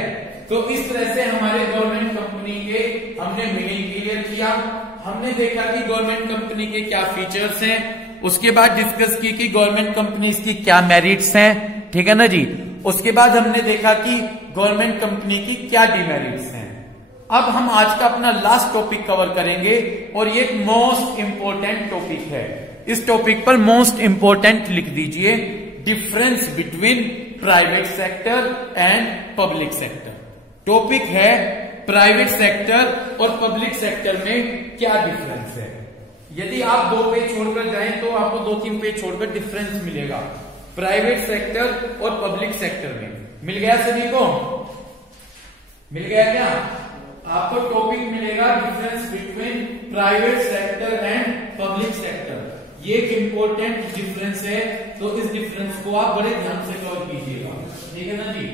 तो इस तरह से हमारे गवर्नमेंट कंपनी के हमने मीनिंग क्लियर किया। हमने देखा कि गवर्नमेंट कंपनी के क्या फीचर्स हैं, उसके बाद डिस्कस की कि गवर्नमेंट कंपनीज की क्या मेरिट्स हैं, ठीक है ना जी। उसके बाद हमने देखा कि गवर्नमेंट कंपनी की क्या डिमेरिट्स हैं। अब हम आज का अपना लास्ट टॉपिक कवर करेंगे और ये एक मोस्ट इंपोर्टेंट टॉपिक है। इस टॉपिक पर मोस्ट इंपोर्टेंट लिख दीजिए, difference between private sector and public sector. Topic है प्राइवेट सेक्टर और पब्लिक सेक्टर में क्या डिफरेंस है। यदि आप 2 पेज छोड़कर जाएं तो आपको 2-3 पेज छोड़कर डिफरेंस मिलेगा प्राइवेट सेक्टर और पब्लिक सेक्टर में। मिल गया सभी को? मिल गया क्या? आपको टॉपिक मिलेगा difference between private sector and public sector. ये एक इंपॉर्टेंट डिफरेंस है, तो इस डिफरेंस को आप बड़े ध्यान से कवर कीजिएगा, ठीक है ना जी।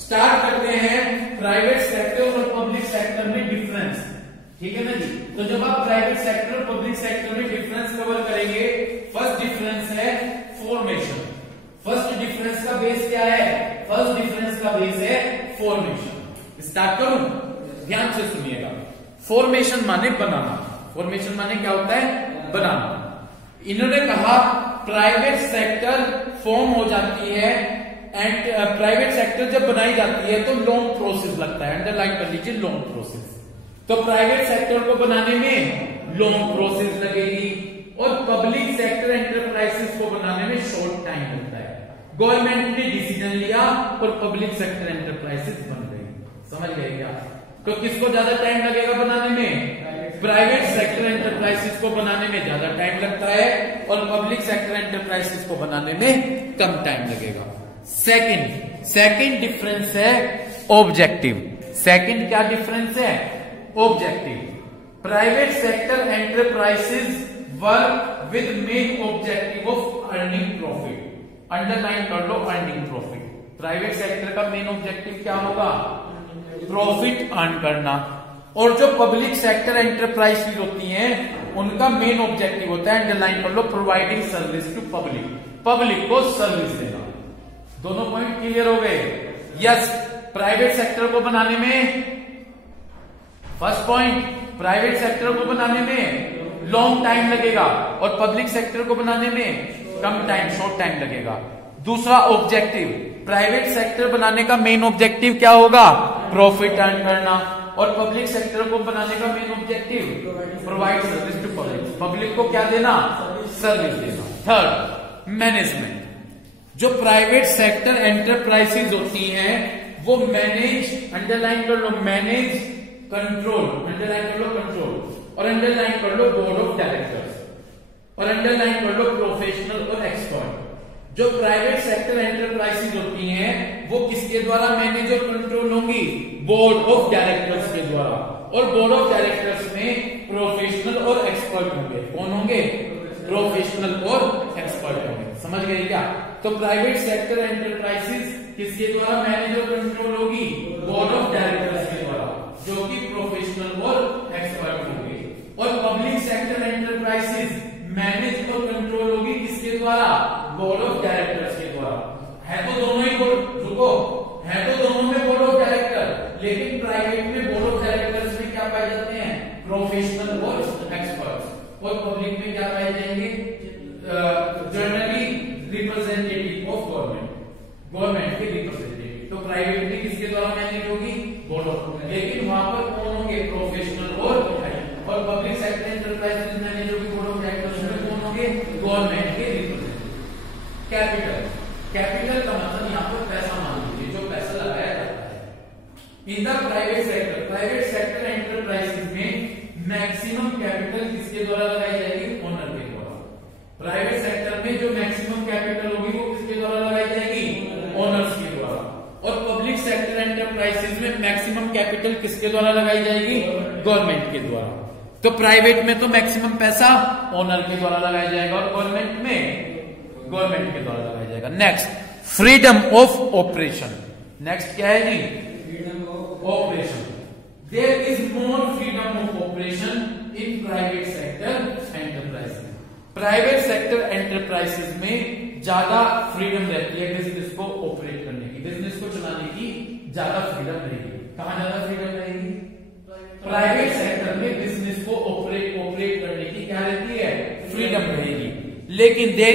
स्टार्ट करते हैं प्राइवेट सेक्टर और पब्लिक सेक्टर में डिफरेंस, ठीक है ना जी। तो जब आप प्राइवेट सेक्टर और पब्लिक सेक्टर में डिफरेंस कवर करेंगे, फर्स्ट डिफरेंस है फॉर्मेशन। फर्स्ट डिफरेंस का बेस क्या है? फर्स्ट डिफरेंस का बेस है फॉर्मेशन। स्टार्ट करूं? ध्यान से सुनिएगा। फॉर्मेशन माने बनाना। फॉर्मेशन माने क्या होता है? बनाना। इन्होंने कहा प्राइवेट सेक्टर फॉर्म हो जाती है एंड प्राइवेट सेक्टर जब बनाई जाती है तो लॉन्ग प्रोसेस लगता है। अंडरलाइन कर लीजिए, लॉन्ग प्रोसेस। तो प्राइवेट सेक्टर को बनाने में लॉन्ग प्रोसेस लगेगी और पब्लिक सेक्टर एंटरप्राइजेस को बनाने में शॉर्ट टाइम लगता है। गवर्नमेंट ने डिसीजन लिया और पब्लिक सेक्टर एंटरप्राइजेस बन गई। समझ गए क्या? तो किसको ज्यादा टाइम लगेगा बनाने में? प्राइवेट सेक्टर एंटरप्राइजेस को बनाने में ज्यादा टाइम लगता है और पब्लिक सेक्टर एंटरप्राइजेस को बनाने में कम टाइम लगेगा। सेकंड डिफरेंस है ऑब्जेक्टिव। सेकंड क्या डिफरेंस है? Objective. Private sector enterprises work with main objective of earning profit. Underline कर लो, अर्निंग प्रॉफिट। प्राइवेट सेक्टर का मेन ऑब्जेक्टिव क्या होगा? प्रॉफिट अर्न करना। और जो पब्लिक सेक्टर एंटरप्राइज होती हैं उनका मेन ऑब्जेक्टिव होता है, अंडरलाइन कर लो, providing service to public. Public को सर्विस देना। दोनों पॉइंट क्लियर हो गए? यस। प्राइवेट सेक्टर को बनाने में, फर्स्ट पॉइंट, प्राइवेट सेक्टर को बनाने में लॉन्ग टाइम लगेगा और पब्लिक सेक्टर को बनाने में कम टाइम, शॉर्ट टाइम लगेगा। दूसरा ऑब्जेक्टिव, प्राइवेट सेक्टर बनाने का मेन ऑब्जेक्टिव क्या होगा? प्रॉफिट अर्न करना। और पब्लिक सेक्टर को बनाने का main objective provide service to public. Public को क्या देना? सर्विस देना। Third, management. जो प्राइवेट सेक्टर एंटरप्राइजेज होती हैं वो मैनेज, अंडरलाइन कर लो, मैनेज, कंट्रोल, अंडरलाइन कर लो कंट्रोल, और अंडरलाइन कर लो बोर्ड ऑफ डायरेक्टर्स, और अंडरलाइन कर लो प्रोफेशनल और एक्सपर्ट। जो प्राइवेट सेक्टर एंटरप्राइजेज होती हैं वो किसके द्वारा मैनेज और कंट्रोल होंगी? बोर्ड ऑफ डायरेक्टर्स के द्वारा। और बोर्ड ऑफ डायरेक्टर्स में प्रोफेशनल और एक्सपर्ट होंगे। कौन होंगे? प्रोफेशनल और एक्सपर्ट होंगे। समझ गए क्या? तो प्राइवेट सेक्टर एंटरप्राइजेज किसके द्वारा मैनेज और कंट्रोल होगी? बोर्ड ऑफ डायरेक्टर्स के द्वारा, जो कि प्रोफेशनल और एक्सपर्ट होंगे। और पब्लिक सेक्टर एंटरप्राइजेज मैनेज और कंट्रोल होगी किसके द्वारा? बोर्ड ऑफ डायरेक्टर्स के द्वारा। है तो दोनों ही बोर्ड, रुको, है तो दोनों में बोर्ड ऑफ डायरेक्टर, लेकिन प्राइवेट में बोर्ड ऑफ डायरेक्टर्स में क्या पाए जाते हैं? प्रोफेशनल और एक्सपर्ट्स। और पब्लिक में क्या पाए जाएंगे? Generally representative of government, government के रिप्रेजेंटेटिव। तो प्राइवेट में किसके द्वारा मैनेज होगी? बोर्ड ऑफ, लेकिन वहां पर कौन होंगे? प्रोफेशनल और पब्लिक सेक्टर एंटरप्राइजेज मैनेज होगी बोर्ड ऑफ डायरेक्टर्स में कौन होंगे? गवर्नमेंट के रिप्रेजेंटेटिव। कैपिटल, कैपिटल का मतलब यहाँ पर पैसा मान लीजिए, जो पैसा लगाया जाता है। In the private sector enterprises में मैक्सिमम कैपिटल किसके द्वारा लगाई जाएगी? ओनर के द्वारा। प्राइवेट सेक्टर में जो मैक्सिमम कैपिटल होगी वो किसके द्वारा लगाई जाएगी? ओनर्स के द्वारा। और पब्लिक सेक्टर एंटरप्राइजेज में मैक्सिमम कैपिटल किसके द्वारा लगाई जाएगी? गवर्नमेंट के द्वारा। तो प्राइवेट में तो मैक्सिमम पैसा ओनर के द्वारा लगाया जाएगा और गवर्नमेंट में गवर्नमेंट के द्वारा लगाया जाएगा। Next, freedom of operation. Next क्या है जी? Freedom of operation. There is more freedom of operation in private sector enterprises. Private sector enterprises में ज्यादा फ्रीडम रहती है बिजनेस को ऑपरेट करने की, बिजनेस को चलाने की ज्यादा फ्रीडम रहेगी। कहां ज्यादा फ्रीडम रहेगी? प्राइवेट सेक्टर में बिजनेस को ऑपरेट करने की क्या रहती है? फ्रीडम रहेगी। लेकिन there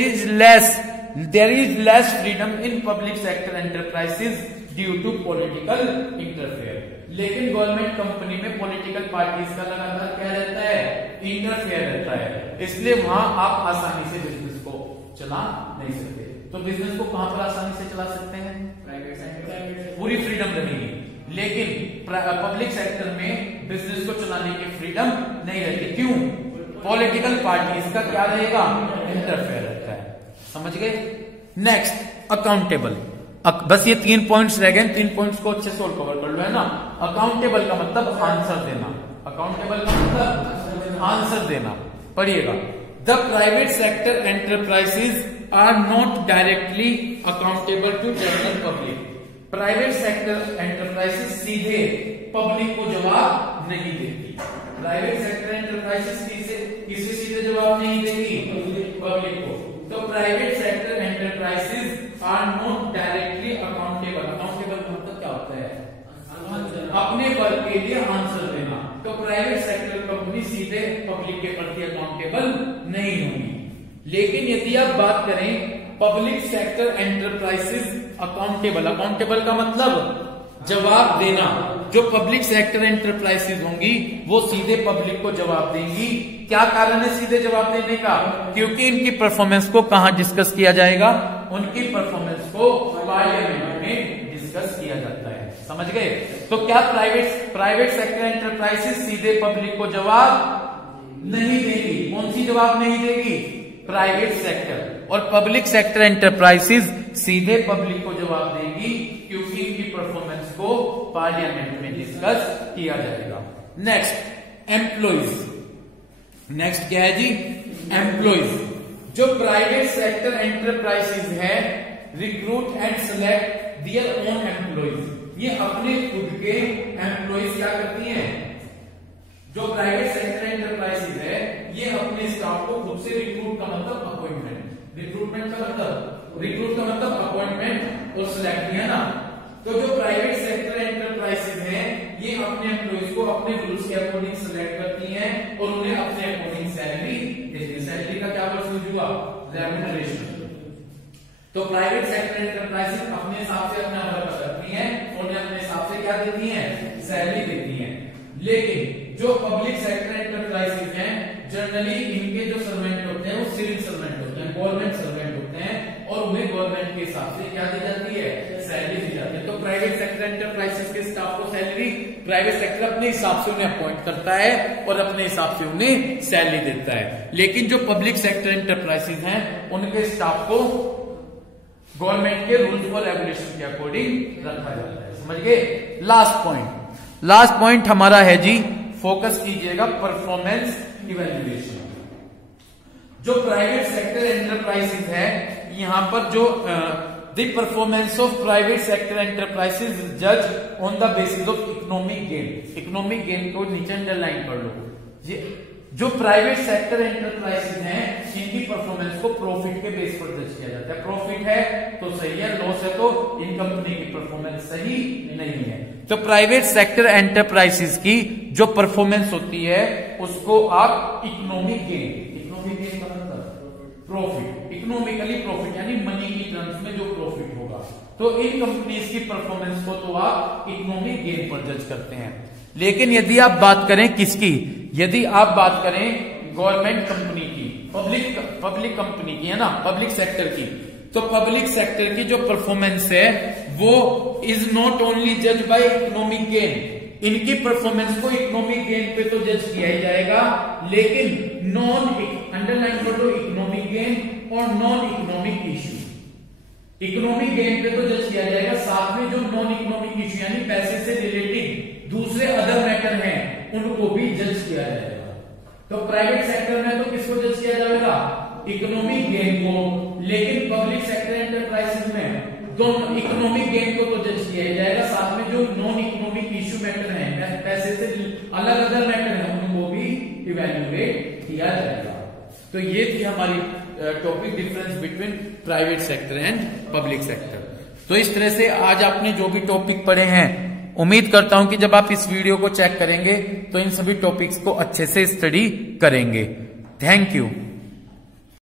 is less freedom in public sector enterprises due to political interfere. लेकिन गवर्नमेंट कंपनी में पॉलिटिकल पार्टीज का लगातार क्या रहता है? इंटरफेयर रहता है, इसलिए वहां आप आसानी से बिजनेस को चला नहीं सकते। तो बिजनेस को कहां पर आसानी से चला सकते हैं? प्राइवेट सेक्टर, पूरी फ्रीडम रहेगी। लेकिन पब्लिक सेक्टर में बिजनेस को चलाने की फ्रीडम नहीं रहती। क्यों? पॉलिटिकल पार्टीज का क्या रहेगा? इंटरफेयर रहता है। समझ गए? Next, accountable. बस ये 3 पॉइंट्स रह गए, 3 पॉइंट्स को अच्छे से और कवर कर लो, है ना। अकाउंटेबल का मतलब आंसर देना, अकाउंटेबल का मतलब आंसर देना। पढ़िएगा, the private sector enterprises are not directly accountable to general public. Private sector enterprises सीधे पब्लिक को जवाब नहीं देती। प्राइवेट सेक्टर एंटरप्राइजेज किसे सीधे जवाब नहीं देगी? पब्लिक को। तो private sector enterprises are not directly accountable. Accountable मतलब क्या होता है? अपने वर्क के लिए आंसर देना। तो प्राइवेट सेक्टर कंपनी सीधे पब्लिक के प्रति अकाउंटेबल नहीं होगी। लेकिन यदि आप बात करें public sector enterprises accountable, accountable का मतलब जवाब देना। जो पब्लिक सेक्टर एंटरप्राइजेज होंगी वो सीधे पब्लिक को जवाब देंगी। क्या कारण है सीधे जवाब देने का? क्योंकि इनकी परफॉर्मेंस को कहां डिस्कस किया जाएगा? उनकी परफॉर्मेंस को पार्लियामेंट में डिस्कस किया जाता है। समझ गए? तो क्या प्राइवेट सेक्टर एंटरप्राइजेज सीधे पब्लिक को जवाब नहीं देगी? कौन सी जवाब नहीं देगी? Private sector. और पब्लिक सेक्टर एंटरप्राइजेज सीधे पब्लिक को जवाब देगी क्योंकि इनकी परफॉर्मेंस को पार्लियामेंट में डिस्कस किया जाएगा। Next, employees. नेक्स्ट क्या है जी? एम्प्लॉइज। जो प्राइवेट सेक्टर एंटरप्राइजेज है recruit and select their own employees. ये अपने खुद के एम्प्लॉइज क्या करती हैं? जो प्राइवेट सेक्टर एंटरप्राइजेज है ये अपने स्टाफ को खुद से रिक्रूट का मतलब अपॉइंटमेंट, रिक्रूटमेंट का मतलब रिक्रूट का मतलब अपॉइंटमेंट और सिलेक्ट, है ना। तो जो प्राइवेट सेक्टर एंटरप्राइजेज हैं ये अपने एम्प्लॉइज को अपने रूल्स के अकॉर्डिंग सिलेक्ट करती हैं और उन्हें अपने अकॉर्डिंग सैलरी देती है। सैलरी का क्या मतलब हुआ? रेम्यूनरेशन। तो प्राइवेट सेक्टर एंटरप्राइजेज अपने हिसाब से अपना ऑर्डर करती हैं और उन्हें अपने हिसाब से क्या देती हैं? सैलरी देती हैं। लेकिन जो पब्लिक सेक्टर एंटरप्राइजेज हैं जनरली इनके जो सर्वेंट होते हैं वो सिविल सर्वेंट होते हैं, गवर्नमेंट सर्वेंट होते हैं और उन्हें गवर्नमेंट के हिसाब से क्या दी जाती है? सैलरी दी जाती है। तो प्राइवेट सेक्टर एंटरप्राइजेज के स्टाफ को सैलरी प्राइवेट सेक्टर अपने हिसाब से उन्हें अपॉइंट करता है और अपने हिसाब से उन्हें सैलरी देता है। लेकिन जो पब्लिक सेक्टर एंटरप्राइजेज हैं उनके स्टाफ को गवर्नमेंट के रूल्स और रेगुलेशन के अकॉर्डिंग रखा जाता है। समझ गए? लास्ट पॉइंट हमारा है जी, फोकस कीजिएगा, परफॉर्मेंस इवैल्यूएशन। जो प्राइवेट सेक्टर एंटरप्राइजेज है यहां पर जो the performance of private sector enterprises जज on the basis of economic gain. Economic gain को नीचे अंडरलाइन कर लो। जो प्राइवेट सेक्टर एंटरप्राइजेज हैं इनकी परफॉर्मेंस को प्रॉफिट के बेस पर जज किया जाता है। प्रॉफिट है तो सही है, लॉस है तो इन कंपनी की परफॉर्मेंस सही नहीं है। तो प्राइवेट सेक्टर एंटरप्राइजेज की जो परफॉर्मेंस होती है उसको आप इकोनॉमिक गेन का मतलब प्रॉफिट, इकोनॉमिकली प्रॉफिट यानी मनी की टर्म्स में जो प्रॉफिट होगा, तो इन कंपनीज की परफॉर्मेंस को तो आप इकोनॉमिक गेन पर जज करते हैं। लेकिन यदि आप बात करें किसकी? यदि आप बात करें गवर्नमेंट कंपनी की, पब्लिक कंपनी की, है ना, पब्लिक सेक्टर की, तो पब्लिक सेक्टर की जो परफॉर्मेंस है वो इज नॉट ओनली जज बाय इकोनॉमिक गेन। इनकी परफॉर्मेंस को इकोनॉमिक गेन पे तो जज किया ही जाएगा, लेकिन अंडरलाइन कर लो इकोनॉमिक गेन और non economic issue. Economic gain पे तो जज किया जाएगा, साथ में जो नॉन इकोनॉमिक इश्यू यानी पैसे से रिलेटेड दूसरे अदर मैटर हैं उनको भी जज किया जाएगा। तो प्राइवेट सेक्टर में तो किसको जज किया जाएगा? इकोनॉमिक गेन को। लेकिन पब्लिक सेक्टर एंटरप्राइजेज में दोनों इकोनॉमिक गेन को तो जज किया जाएगा, साथ में जो नॉन इकोनॉमिक इश्यू मैटर है, पैसे से अलग अदर मैटर है, उनको भी इवेल्युएट किया जाएगा। तो ये थी हमारी topic difference between private sector and public sector. तो इस तरह से आज आपने जो भी टॉपिक पढ़े हैं, उम्मीद करता हूं कि जब आप इस वीडियो को चेक करेंगे तो इन सभी टॉपिक्स को अच्छे से स्टडी करेंगे। Thank you.